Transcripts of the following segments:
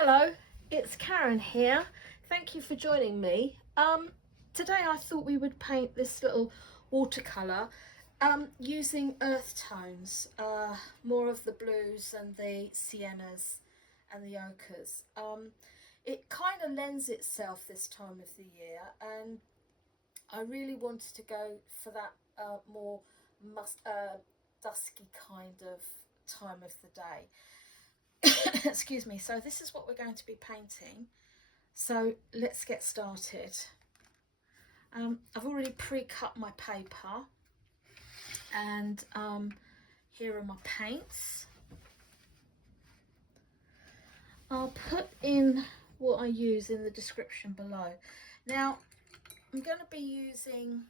Hello, it's Karen here. Thank you for joining me. Today I thought we would paint this little watercolour using earth tones, more of the blues and the siennas and the ochres. It kind of lends itself this time of the year, and I really wanted to go for that more dusky kind of time of the day. Excuse me. So this is what we're going to be painting. So let's get started. I've already pre-cut my paper, and here are my paints. I'll put in what I use in the description below. Now I'm going to be using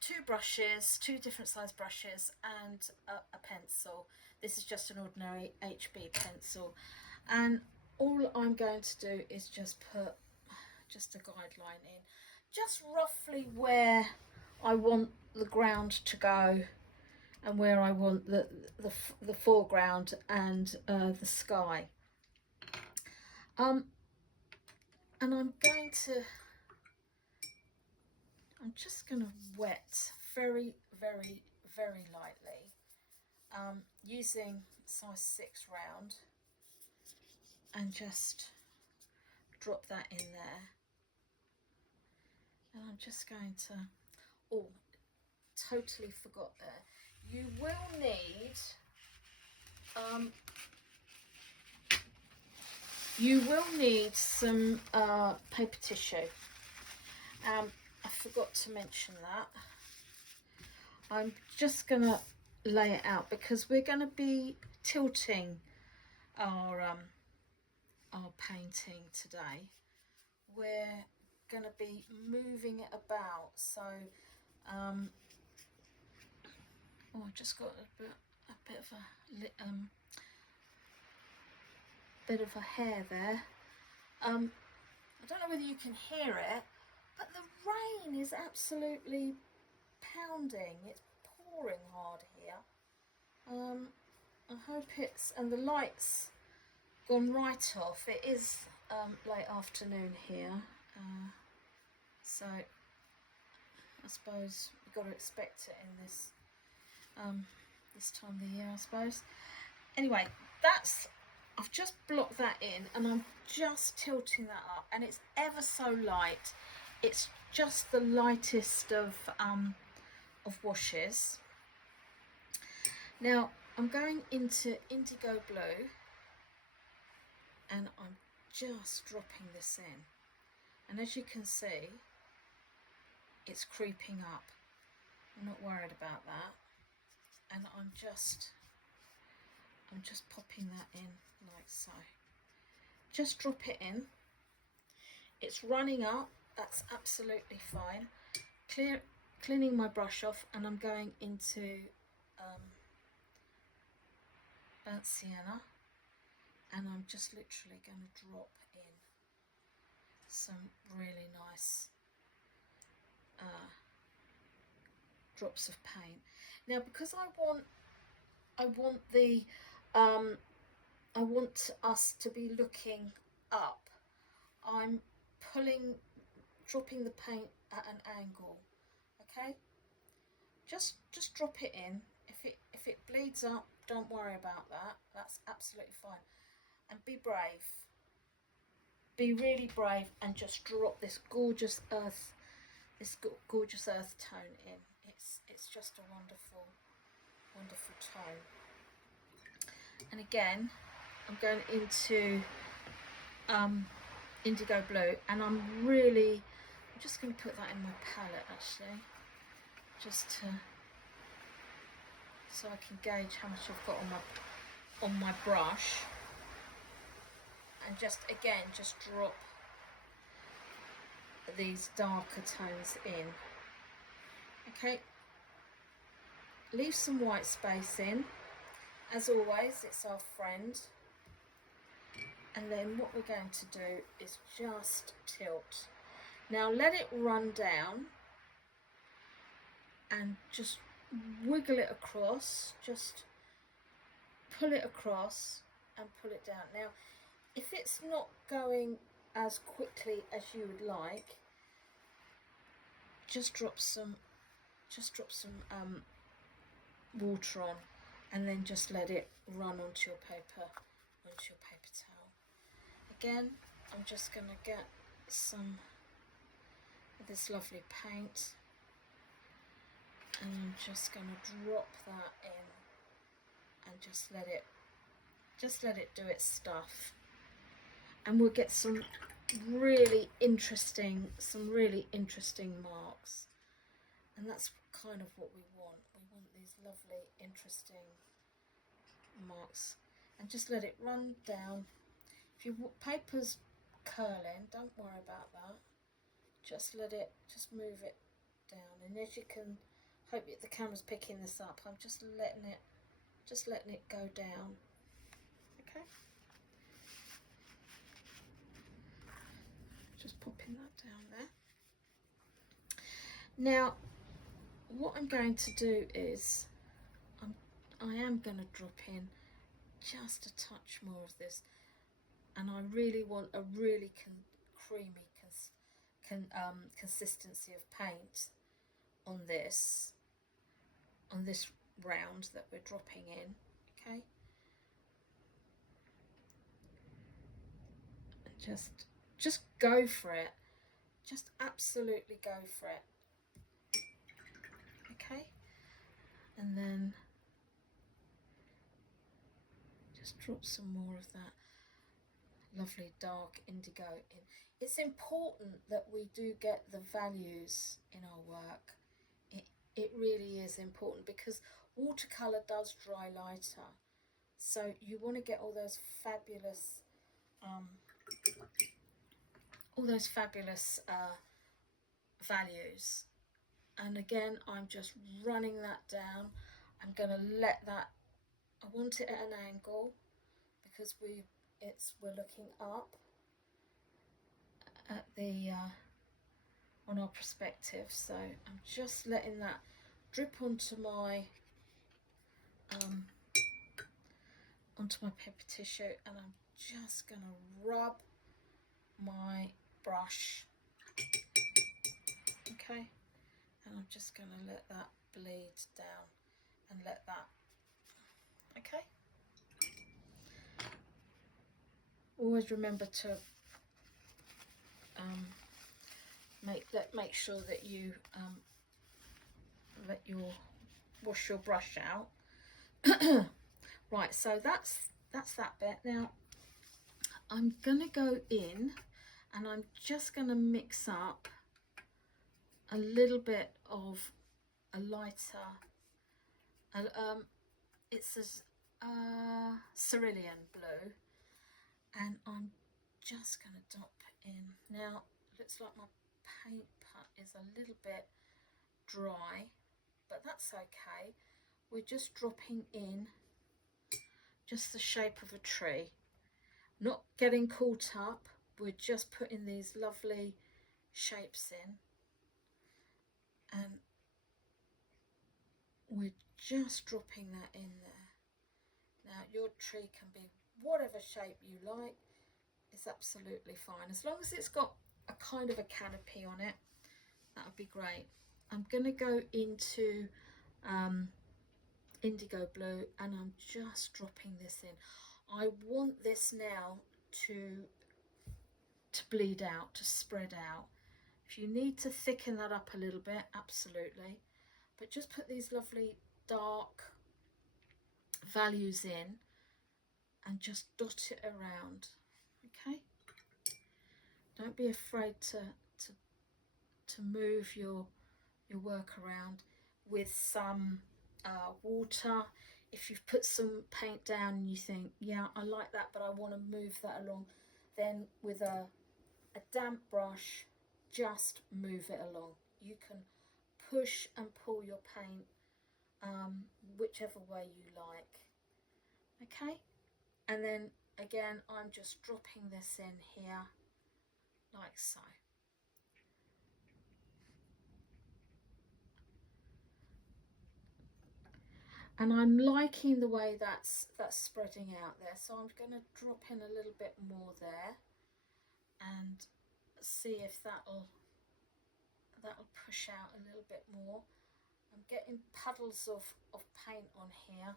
two different size brushes and a pencil. This is just an ordinary HB pencil, and all I'm going to do is just put just a guideline in, just roughly where I want the ground to go and where I want the foreground and the sky. And I'm just going to wet very, very, very lightly, using size 6 round, and just drop that in there. And I'm just going to, oh, totally forgot there. You will need some paper tissue. I forgot to mention that. I'm just gonna lay it out because we're gonna be tilting our painting today. We're gonna be moving it about, so oh, I just got a bit of a hair there. I don't know whether you can hear it, but the rain is absolutely pounding. It's pouring hard here. I hope it's, and the light's gone right off. It is late afternoon here, so I suppose we've got to expect it in this this time of the year, I suppose. Anyway, I've just blocked that in, and I'm just tilting that up, and it's ever so light. It's just the lightest of washes. Now I'm going into indigo blue, and I'm just dropping this in, and as you can see, it's creeping up. I'm not worried about that, and I'm just popping that in like so. Just drop it in. It's running up, that's absolutely fine. Cleaning my brush off, and I'm going into burnt sienna, and I'm just literally going to drop in some really nice drops of paint. Now, because I want us to be looking up, I'm dropping the paint at an angle. Okay, just drop it in. If it bleeds up, don't worry about that. That's absolutely fine. And be brave. Be really brave, and just drop this gorgeous earth tone in. It's just a wonderful, wonderful tone. And again, I'm going into indigo blue, and I'm just going to put that in my palette actually, just so I can gauge how much I've got on my brush, and just drop these darker tones in. Okay, leave some white space in, as always, it's our friend. And then what we're going to do is just tilt. Now let it run down, and just wiggle it across, just pull it across, and pull it down. Now, if it's not going as quickly as you would like, just drop some water on, and then just let it run onto your paper towel. Again, I'm just going to get some of this lovely paint, and I'm just going to drop that in and just let it do its stuff, and we'll get some really interesting marks. And that's kind of what we want. We want these lovely interesting marks, and just let it run down. If your paper's curling, don't worry about that. Just move it down, and as you can, hope the camera's picking this up, I'm just letting it go down. Okay, just popping that down there. Now, what I'm going to do is I am going to drop in just a touch more of this, and I really want a really creamy consistency of paint on this round that we're dropping in. Okay, and just go for it, just absolutely go for it. Okay, and then just drop some more of that lovely dark indigo in. It's important that we do get the values in our work. It really is important, because watercolor does dry lighter, so you want to get all those fabulous values. And again, I'm just running that down. I'm going to let that, I want it at an angle, because we're looking up at the on our perspective. So I'm just letting that drip onto my paper tissue, and I'm just going to rub my brush. Okay, and I'm just going to let that bleed down, and let that, okay. Always remember to make sure that you wash your brush out. Right, so that's that bit. Now I'm gonna go in, and I'm just gonna mix up a little bit of a lighter, it's a cerulean blue, and I'm just going to dop in. Now, looks like my paper is a little bit dry, but that's okay. We're just dropping in just the shape of a tree, not getting caught up. We're just putting these lovely shapes in, and we're just dropping that in there. Now, your tree can be whatever shape you like. It's absolutely fine, as long as it's got a kind of a canopy on it. That would be great. I'm going to go into indigo blue, and I'm just dropping this in. I want this now to bleed out, to spread out. If you need to thicken that up a little bit, absolutely, but just put these lovely dark values in and just dot it around. Okay, don't be afraid to move your work around with some water. If you've put some paint down and you think, yeah, I like that, but I want to move that along, then with a damp brush, just move it along. You can push and pull your paint whichever way you like. Okay, and then again, I'm just dropping this in here like so. and I'm liking the way that's spreading out there, so I'm going to drop in a little bit more there and see if that'll push out a little bit more. I'm getting puddles of paint on here.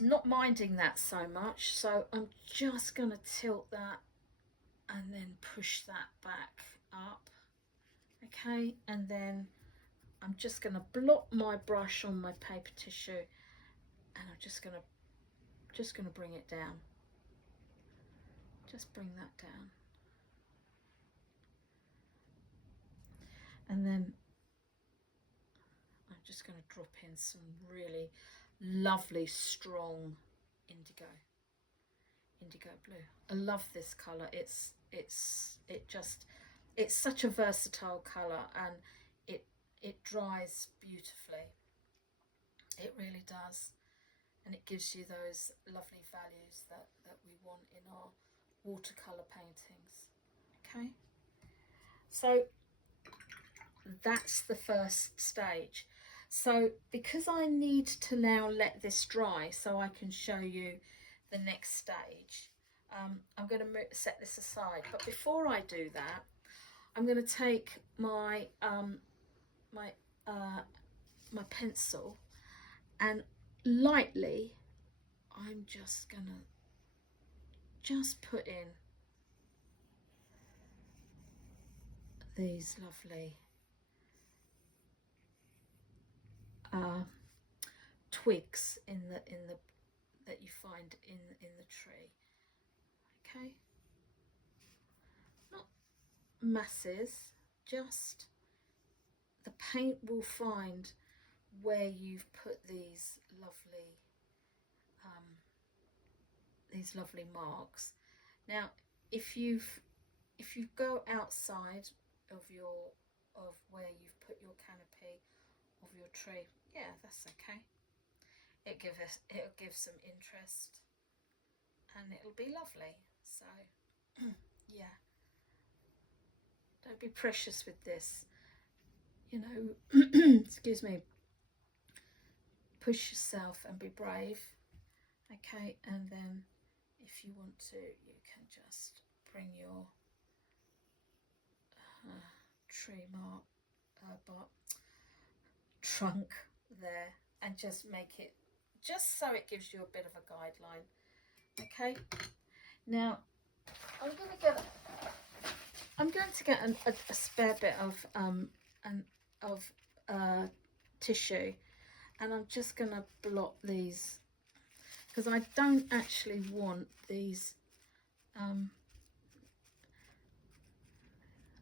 Not minding that so much, so I'm just going to tilt that and then push that back up. Okay, and then I'm just going to blot my brush on my paper tissue, and I'm just going to bring it down. Just bring that down. And then I'm just going to drop in some really lovely strong indigo blue. I love this colour. It's such a versatile colour, and it dries beautifully. It really does, and it gives you those lovely values that we want in our watercolour paintings. Okay, so that's the first stage. So because I need to now let this dry so I can show you the next stage, I'm going to set this aside. But before I do that, I'm going to take my my pencil, and lightly I'm just going to put in these lovely twigs in the that you find in the tree. Okay, not masses, just the paint will find where you've put these lovely marks. Now if you go outside of where you've put your canopy of your tree, yeah, that's okay. It'll give some interest, and it'll be lovely. So yeah, don't be precious with this, you know. Excuse me. Push yourself and be brave. Okay, and then if you want to, you can just bring your tree trunk there, and just make it, just so it gives you a bit of a guideline. Okay, now I'm going to get a spare bit of tissue, and I'm just going to blot these, because I don't actually want these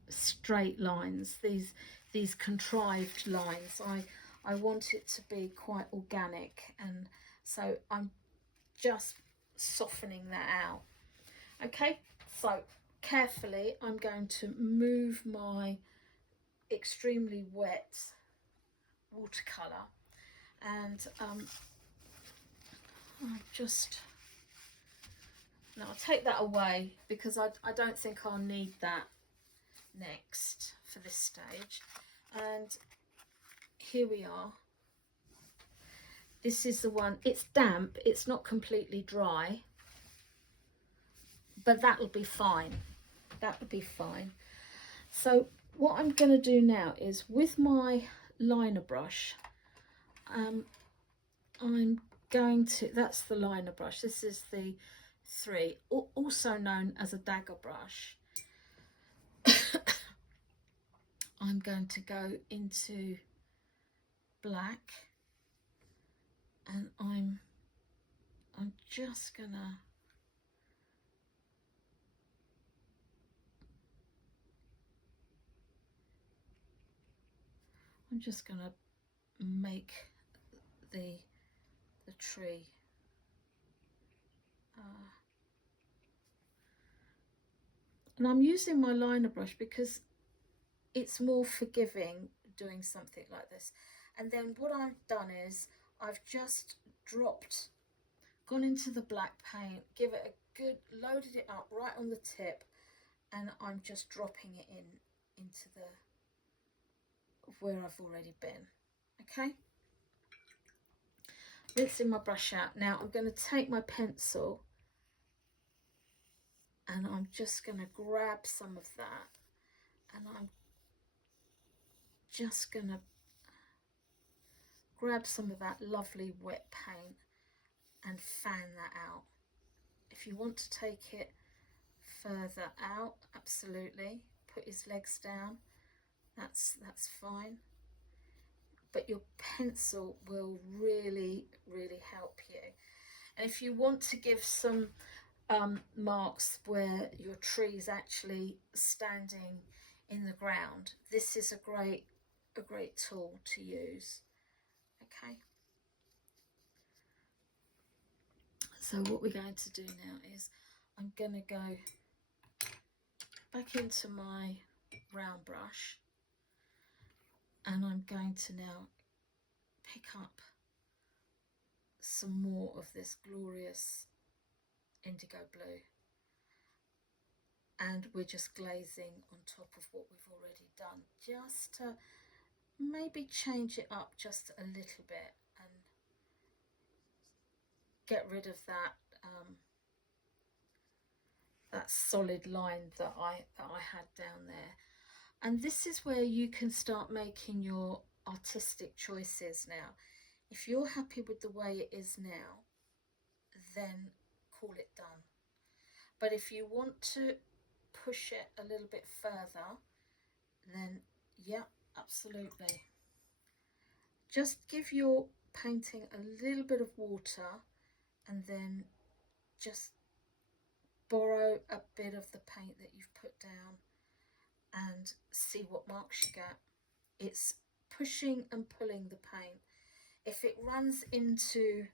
straight lines, these contrived lines. I want it to be quite organic, and so I'm just softening that out. Okay, so carefully I'm going to move my extremely wet watercolour, and I'll take that away, because I don't think I'll need that next for this stage. And here we are. This is the one. It's damp, it's not completely dry, but that'll be fine. That'll be fine. So what I'm going to do now is, with my liner brush, I'm going to, that's the liner brush, this is the 3, also known as a dagger brush. I'm going to go into black, and I'm just gonna make the tree and I'm using my liner brush because it's more forgiving doing something like this. And then what I've done is I've just gone into the black paint, give it a good, loaded it up right on the tip, and I'm just dropping it into where I've already been. Okay, rinsing my brush out. Now I'm going to take my pencil and I'm just going to grab some of that, and I'm just going to grab some of that lovely wet paint and fan that out. If you want to take it further out, absolutely, put his legs down, that's fine, but your pencil will really help you. And if you want to give some marks where your tree's actually standing in the ground, this is a great tool to use. Okay, so what we're going to do now is I'm going to go back into my round brush, and I'm going to now pick up some more of this glorious indigo blue, and we're just glazing on top of what we've already done, just to maybe change it up just a little bit and get rid of that that solid line that I had down there. And this is where you can start making your artistic choices now. If you're happy with the way it is now, then call it done. But if you want to push it a little bit further, then yeah, absolutely. Just give your painting a little bit of water, and then just borrow a bit of the paint that you've put down and see what marks you get. It's pushing and pulling the paint. If it runs into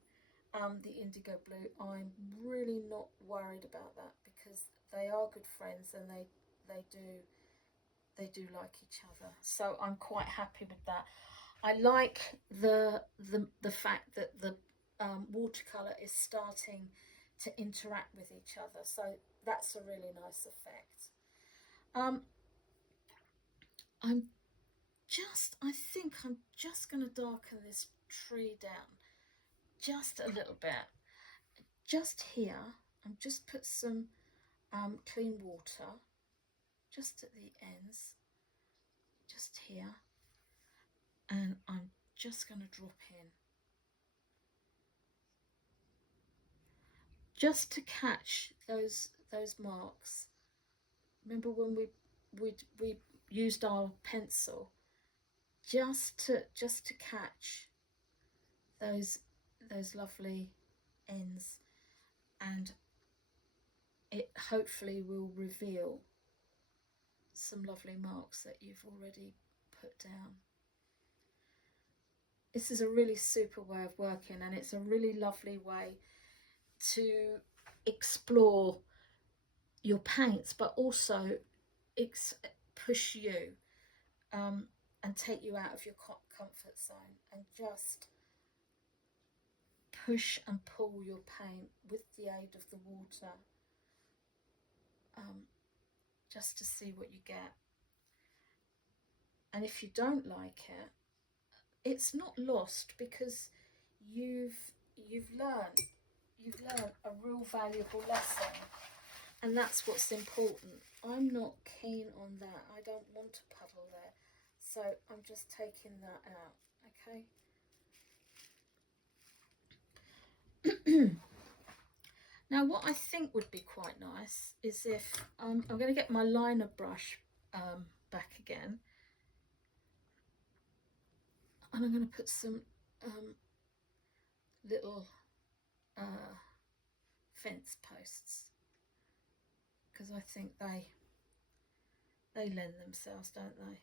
the indigo blue, I'm really not worried about that, because they are good friends and they do like each other. So I'm quite happy with that. I like the fact that the watercolor is starting to interact with each other. So that's a really nice effect. I think I'm just going to darken this tree down just a little bit. Just here, I'm just put some clean water just at the ends, just here, and I'm just going to drop in, just to catch those marks. Remember when we used our pencil, just to catch those lovely ends, and it hopefully will reveal some lovely marks that you've already put down. This is a really super way of working, and it's a really lovely way to explore your paints, but also push you and take you out of your comfort zone, and just push and pull your paint with the aid of the water, just to see what you get. And if you don't like it, it's not lost, because you've learned a real valuable lesson, and that's what's important. I'm not keen on that. I don't want to puddle there, so I'm just taking that out. Okay. Now what I think would be quite nice is if I'm going to get my liner brush back again, and I'm going to put some little fence posts, because I think they lend themselves, don't they?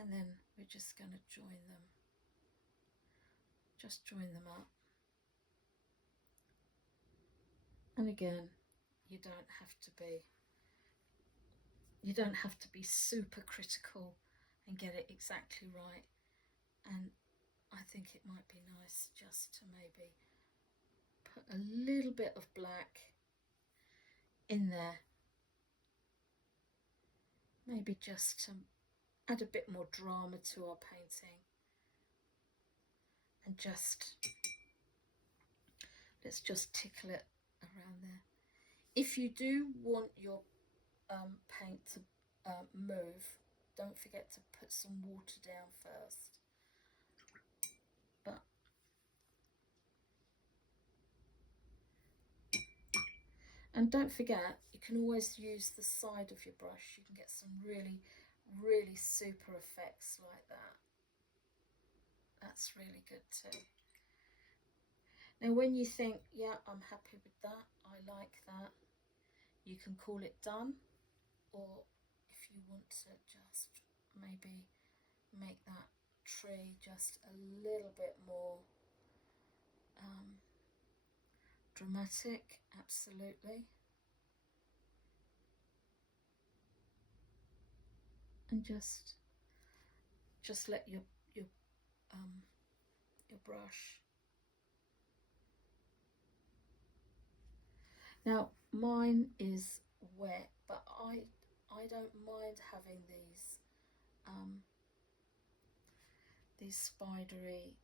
And then we're just going to join them, just join them up. And again, you don't have to be super critical and get it exactly right. And I think it might be nice just to maybe put a little bit of black in there, maybe just to add a bit more drama to our painting, and just, let's just tickle it around there. If you do want your paint to move, don't forget to put some water down first. But and don't forget, you can always use the side of your brush. You can get some really, really super effects like that. That's really good too. Now when you think, yeah, I'm happy with that, I like that, you can call it done, or if you want to just maybe make that tree just a little bit more dramatic, absolutely. And just let your brush. Now mine is wet, but I don't mind having these spidery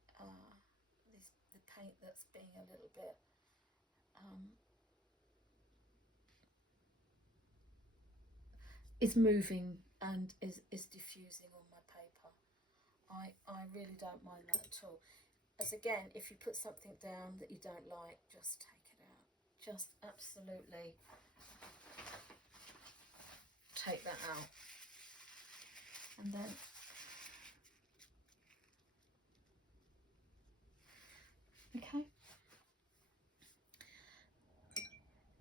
the paint that's being a little bit is moving and is diffusing on my paper. I really don't mind that at all. As again, if you put something down that you don't like, just take it out. Just absolutely take that out. And then okay.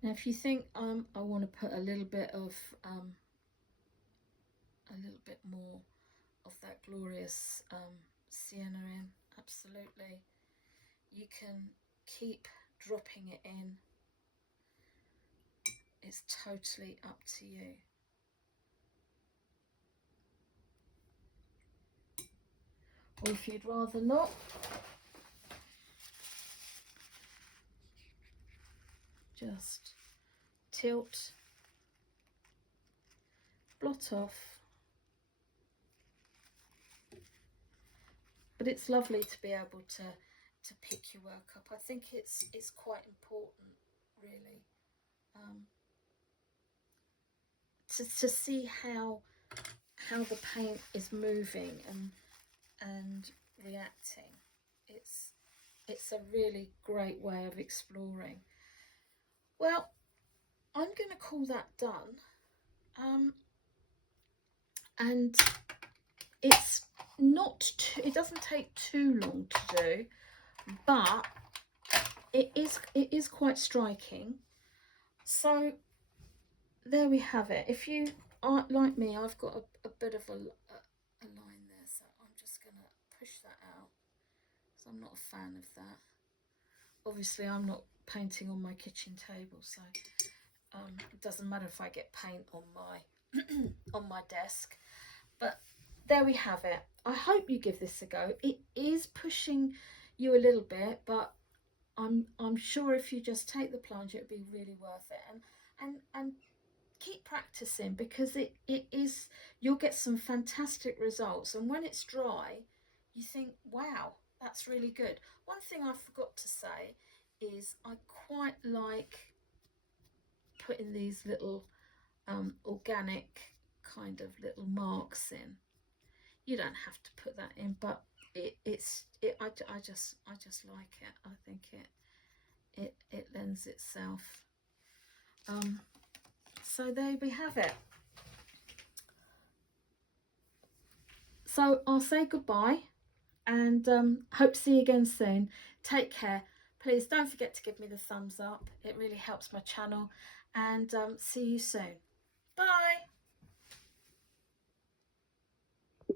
Now if you think I want to put a little bit more of that glorious sienna in, absolutely, you can keep dropping it in. It's totally up to you. Or if you'd rather not, just tilt, blot off. But it's lovely to be able to pick your work up. I think it's quite important, really, to see how the paint is moving and reacting. It's a really great way of exploring. Well, I'm going to call that done, and it's not it doesn't take too long to do, but it is quite striking. So there we have it. If you aren't like me, I've got a bit of a line there, so I'm just going to push that out, so I'm not a fan of that. Obviously I'm not painting on my kitchen table, so it doesn't matter if I get paint on my on my desk. But there we have it. I hope you give this a go. It is pushing you a little bit, but I'm sure if you just take the plunge, it'll be really worth it. And keep practicing, because it is, you'll get some fantastic results. And when it's dry, you think, wow, that's really good. One thing I forgot to say is I quite like putting these little organic kind of little marks in. You don't have to put that in, but I just like it. I think it lends itself. So there we have it. So I'll say goodbye, and hope to see you again soon. Take care. Please don't forget to give me the thumbs up. It really helps my channel, and see you soon. Bye.